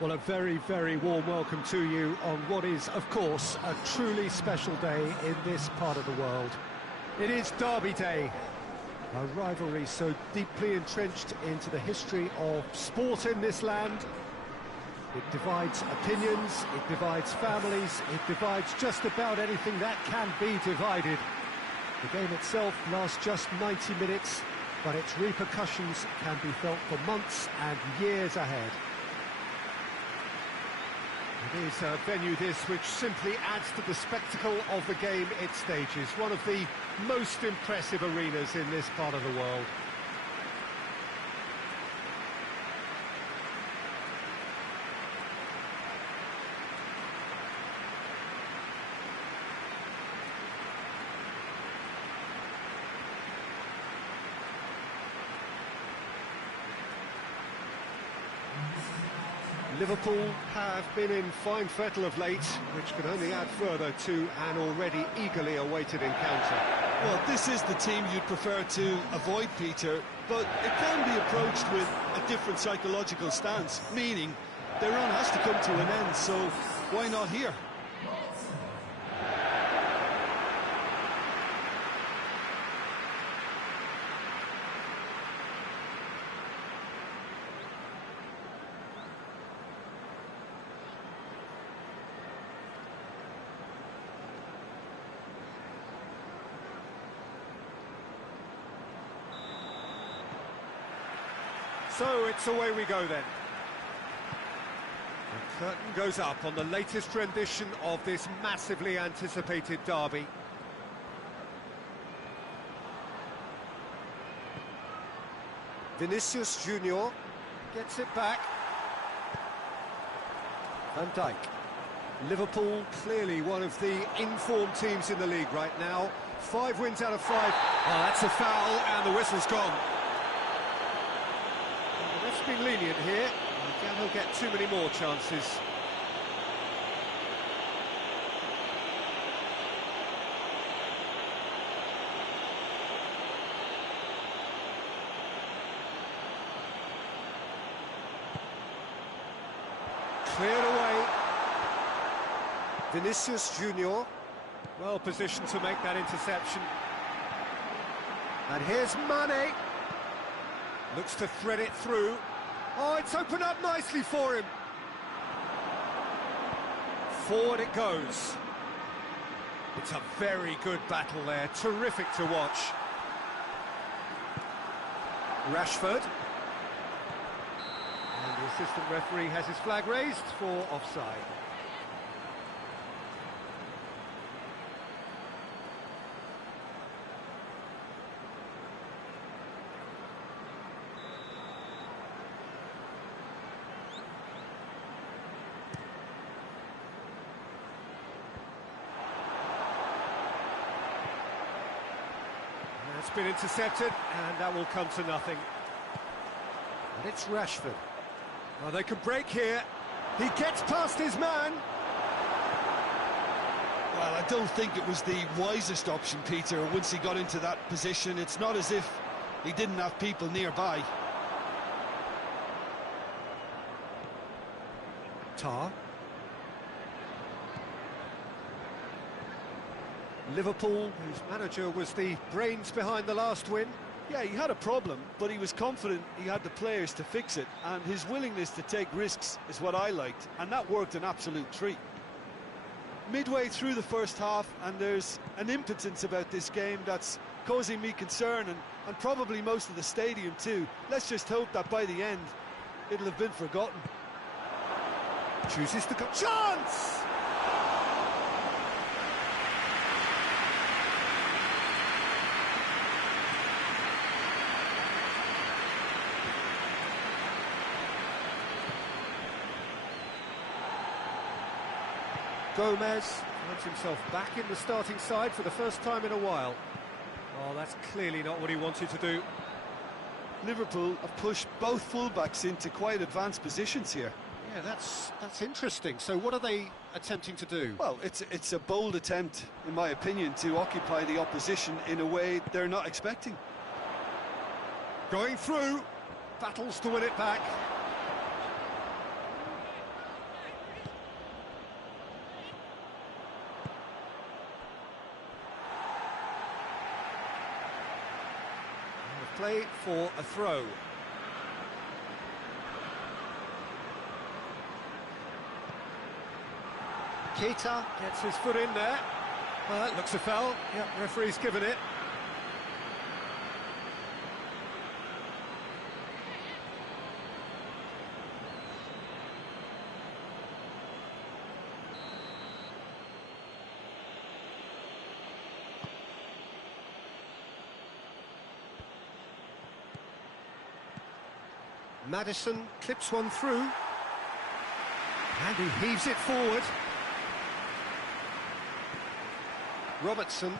Well, a very, very warm welcome to you on what is, of course, a truly special day in this part of the world. It is Derby Day, a rivalry so deeply entrenched into the history of sport in this land. It divides opinions, it divides families, it divides just about anything that can be divided. The game itself lasts just 90 minutes, but its repercussions can be felt for months and years ahead. It is a venue this which simply adds to the spectacle of the game it stages, one of the most impressive arenas in this part of the world. Liverpool have been in fine fettle of late, which can only add further to an already eagerly awaited encounter. Well, this is the team you'd prefer to avoid, Peter, but it can be approached with a different psychological stance, meaning their run has to come to an end, so why not here? So it's away we go then. The curtain goes up on the latest rendition of this massively anticipated derby. Vinicius Junior gets it back. Van Dijk. Liverpool clearly one of the informed teams in the league right now. 5 wins out of 5. Oh, that's a foul and the whistle's gone. It's been lenient here. Again, he'll get too many more chances. Cleared away. Vinicius Junior, well positioned to make that interception. And here's Mane. Looks to thread it through. Oh, it's opened up nicely for him. Forward it goes. It's a very good battle there. Terrific to watch. Rashford. And the assistant referee has his flag raised for offside. It's been intercepted, and that will come to nothing. And it's Rashford. Oh, they can break here. He gets past his man. Well, I don't think it was the wisest option, Peter, once he got into that position. It's not as if he didn't have people nearby. Tar. Liverpool, whose manager was the brains behind the last win. Yeah, he had a problem, but he was confident he had the players to fix it, and his willingness to take risks is what I liked, and that worked an absolute treat. Midway through the first half, and there's an impotence about this game that's causing me concern, and probably most of the stadium too. Let's just hope that by the end, it'll have been forgotten. Chooses to go. Chance! Gomez finds himself back in the starting side for the first time in a while. Oh, that's clearly not what he wanted to do. Liverpool have pushed both fullbacks into quite advanced positions here. Yeah, that's interesting. So what are they attempting to do? Well, it's a bold attempt, in my opinion, to occupy the opposition in a way they're not expecting. Going through, battles to win it back. play for a throw. Keita gets his foot in there. Well, that looks a foul. Yep, referee's given it. Maddison clips one through, and he heaves it forward. Robertson.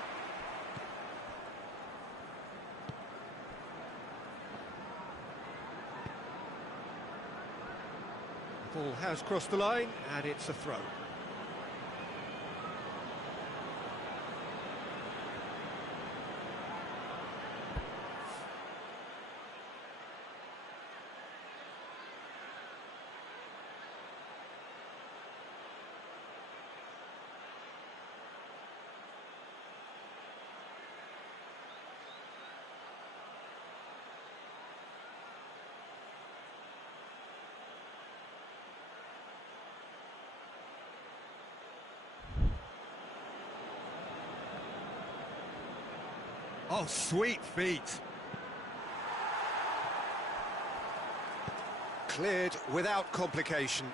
The ball has crossed the line, and it's a throw. Oh, sweet feet. Cleared without complication.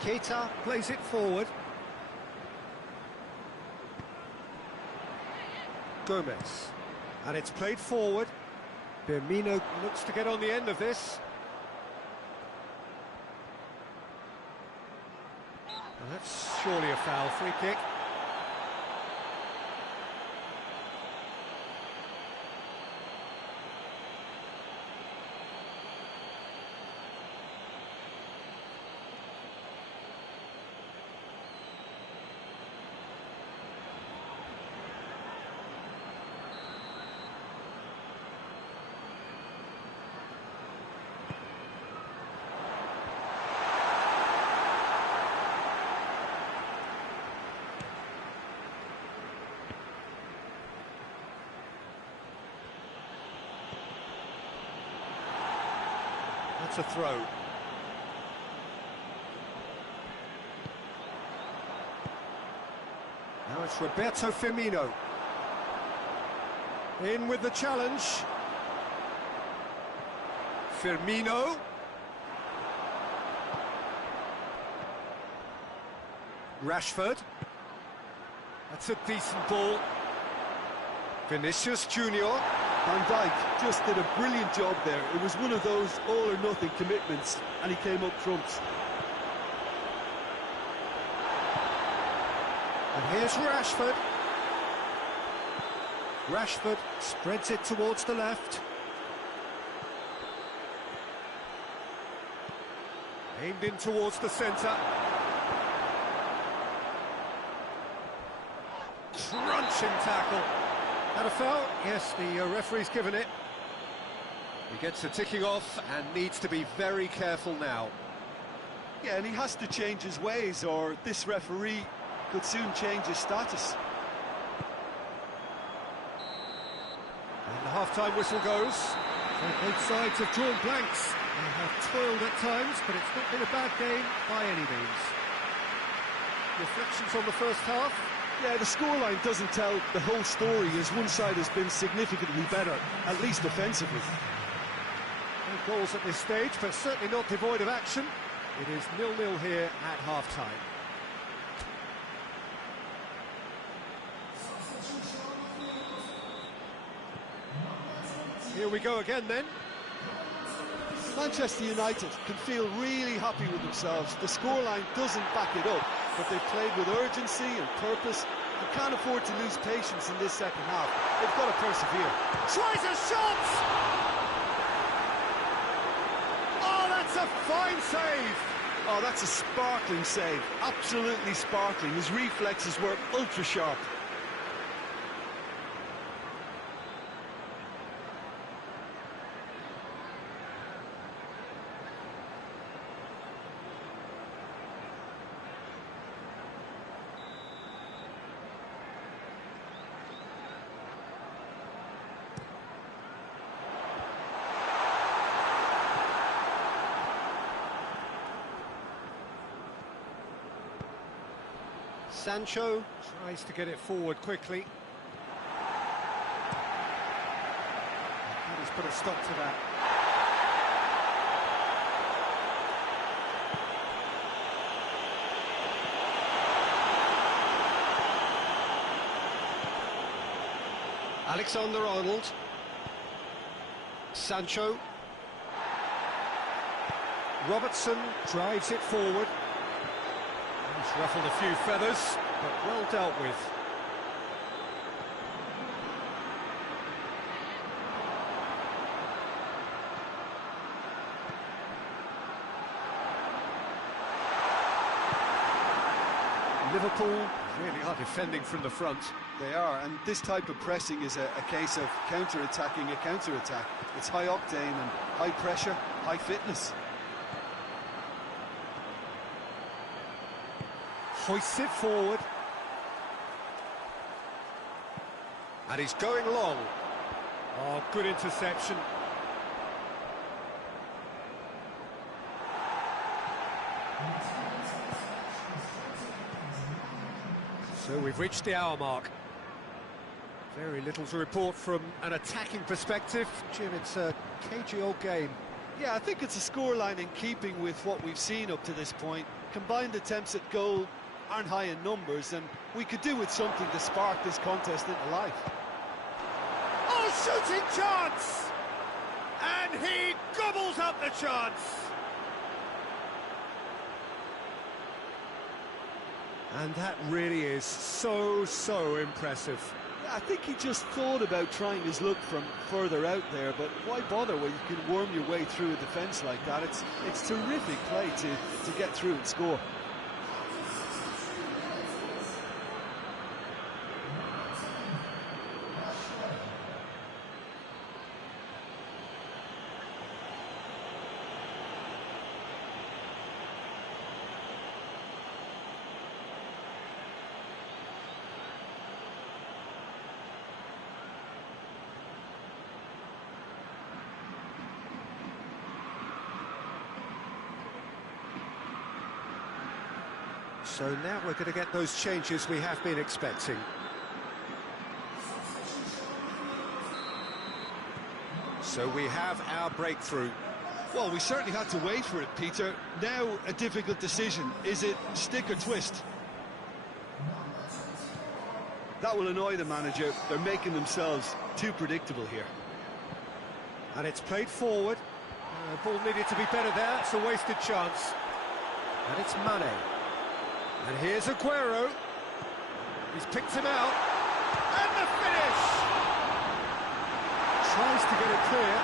Keita plays it forward. Gomez, and it's played forward. Firmino looks to get on the end of this. Well, that's surely a foul. Free kick. That's a throw. Now it's Roberto Firmino. In with the challenge. Firmino. Rashford. That's a decent ball. Vinicius Junior. Van Dijk just did a brilliant job there. It was one of those all-or-nothing commitments, and he came up trumps. And here's Rashford. Rashford spreads it towards the left. Aimed in towards the centre. Crunching tackle. Had a foul? Yes, the referee's given it. He gets the ticking off and needs to be very careful now. Yeah, and he has to change his ways, or this referee could soon change his status. And the half-time whistle goes. So both sides have drawn blanks. They have toiled at times, but it's not been a bad game by any means. Reflections on the first half? Yeah, the scoreline doesn't tell the whole story, as one side has been significantly better, at least defensively. No goals at this stage, but certainly not devoid of action. It is 0-0 here at half-time. Here we go again then. Manchester United can feel really happy with themselves. The scoreline doesn't back it up, but they've played with urgency and purpose and can't afford to lose patience in this second half. They've got to persevere. Tries a shot! Oh, that's a fine save! Oh, that's a sparkling save. Absolutely sparkling. His reflexes were ultra-sharp. Sancho tries to get it forward quickly. He's put a stop to that. Alexander-Arnold. Sancho. Robertson drives it forward. He's ruffled a few feathers, but well dealt with. Liverpool really are defending from the front. They are, and this type of pressing is a case of counter-attacking a counter-attack. It's high octane and high pressure, high fitness. Hoists it forward. And he's going long. Oh, good interception. So we've reached the hour mark. Very little to report from an attacking perspective. Jim, it's a cagey old game. Yeah, I think it's a scoreline in keeping with what we've seen up to this point. Combined attempts at goal aren't high in numbers, and we could do with something to spark this contest into life. Oh, shooting chance! And he gobbles up the chance! And that really is so impressive. Yeah, I think he just thought about trying his luck from further out there, but why bother when you can worm your way through a defence like that? It's terrific play to get through and score. So now we're going to get those changes we have been expecting. So we have our breakthrough. Well, we certainly had to wait for it, Peter. Now a difficult decision. Is it stick or twist? That will annoy the manager. They're making themselves too predictable here. And it's played forward. Ball needed to be better there. It's a wasted chance. And it's Mane. And here's Aguero. He's picked him out. And the finish! Tries to get it clear.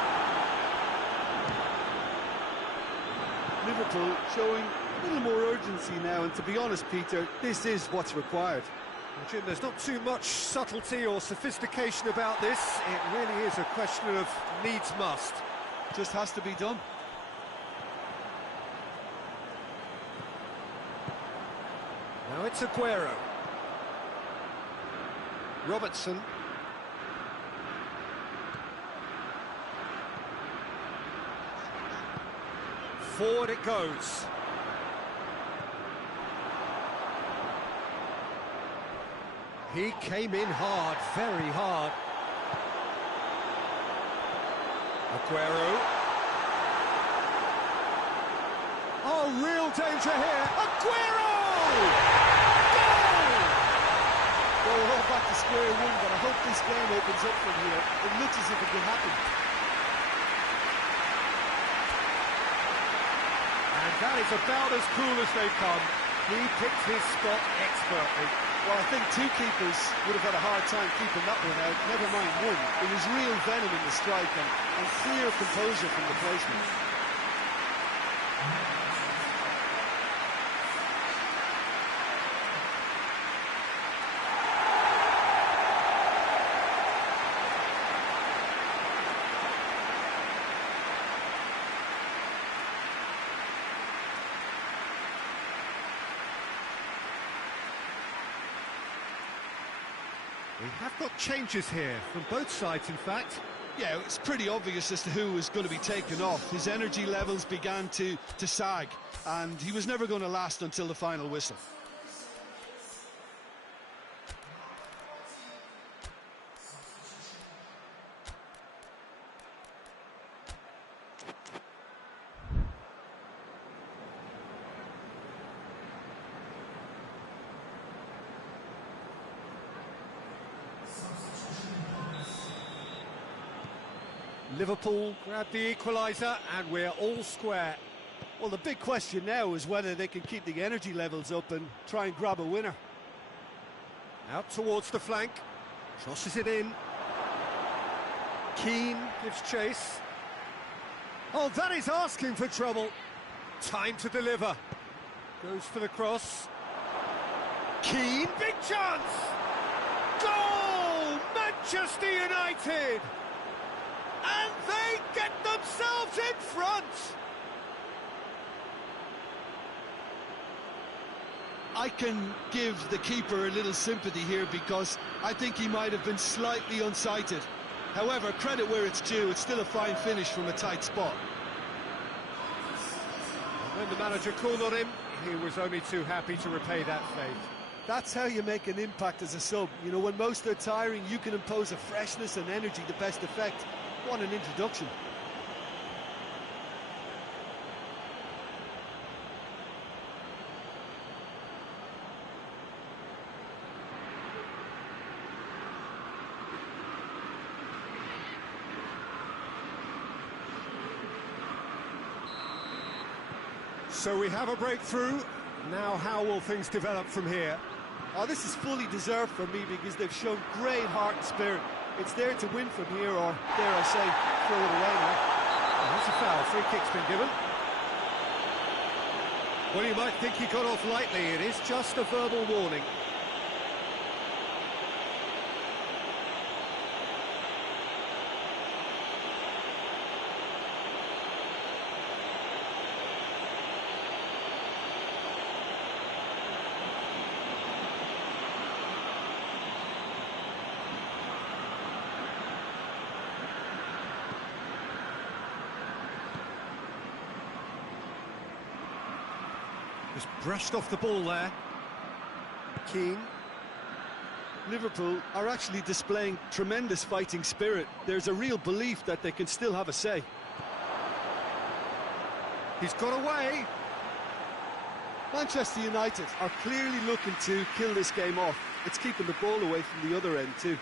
Liverpool showing a little more urgency now, and to be honest, Peter, this is what's required. Well, Jim, there's not too much subtlety or sophistication about this. It really is a question of needs must. Just has to be done. Now it's Aguero. Robertson. Forward it goes. He came in hard, very hard. Aguero. Oh, real danger here. Aguero! Well, we're all back to square one, but I hope this game opens up from here. It looks as if it could happen. And that is about as cool as they come. He picked his spot expertly. Well, I think two keepers would have had a hard time keeping that one out, never mind one. It was real venom in the strike and clear composure from the placement. We have got changes here, from both sides in fact. Yeah, it's pretty obvious as to who was going to be taken off. His energy levels began to sag, and he was never going to last until the final whistle. Liverpool grab the equaliser and we're all square. Well, the big question now is whether they can keep the energy levels up and try and grab a winner. Out towards the flank, crosses it in. Keane gives chase. Oh, that is asking for trouble. Time to deliver. Goes for the cross. Keane, big chance! Goal! Manchester United! And they get themselves in front! I can give the keeper a little sympathy here because I think he might have been slightly unsighted. However, credit where it's due, it's still a fine finish from a tight spot. When the manager called on him, he was only too happy to repay that favour. That's how you make an impact as a sub. You know, when most are tiring, you can impose a freshness and energy to best effect. What an introduction. So we have a breakthrough. Now how will things develop from here? Oh, this is fully deserved for me because they've shown great heart and spirit. It's there to win from here, or dare I say, throw it away now. Oh, that's a foul. Free kick's been given. Well, you might think he got off lightly. It is just a verbal warning. Just brushed off the ball there. Keane. Liverpool are actually displaying tremendous fighting spirit. There's a real belief that they can still have a say. He's got away. Manchester United are clearly looking to kill this game off. It's keeping the ball away from the other end too.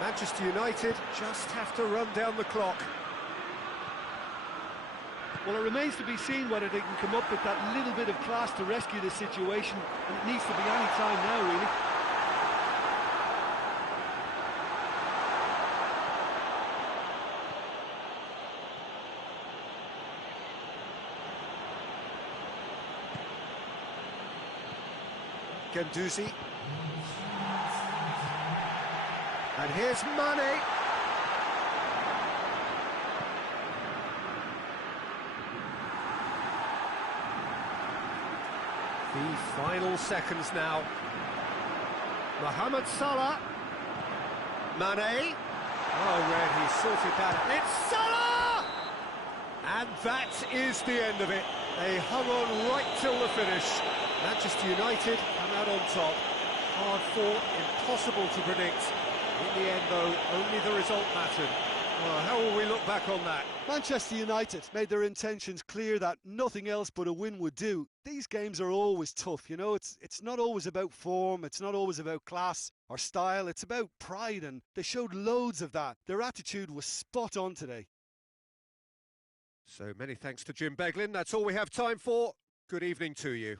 Manchester United just have to run down the clock. Well, it remains to be seen whether they can come up with that little bit of class to rescue this situation, and it needs to be any time now, really. Guendouzi. And here's Mane. The final seconds now. Mohamed Salah. Mane. Oh, Red, he sorted that. It's Salah! And that is the end of it. They hung on right till the finish. Manchester United come out on top. Hard fought, impossible to predict. In the end, though, only the result mattered. Well, how will we look back on that? Manchester United made their intentions clear that nothing else but a win would do. These games are always tough, you know, it's not always about form, it's not always about class or style, it's about pride, and they showed loads of that. Their attitude was spot on today. So many thanks to Jim Beglin. That's all we have time for. Good evening to you.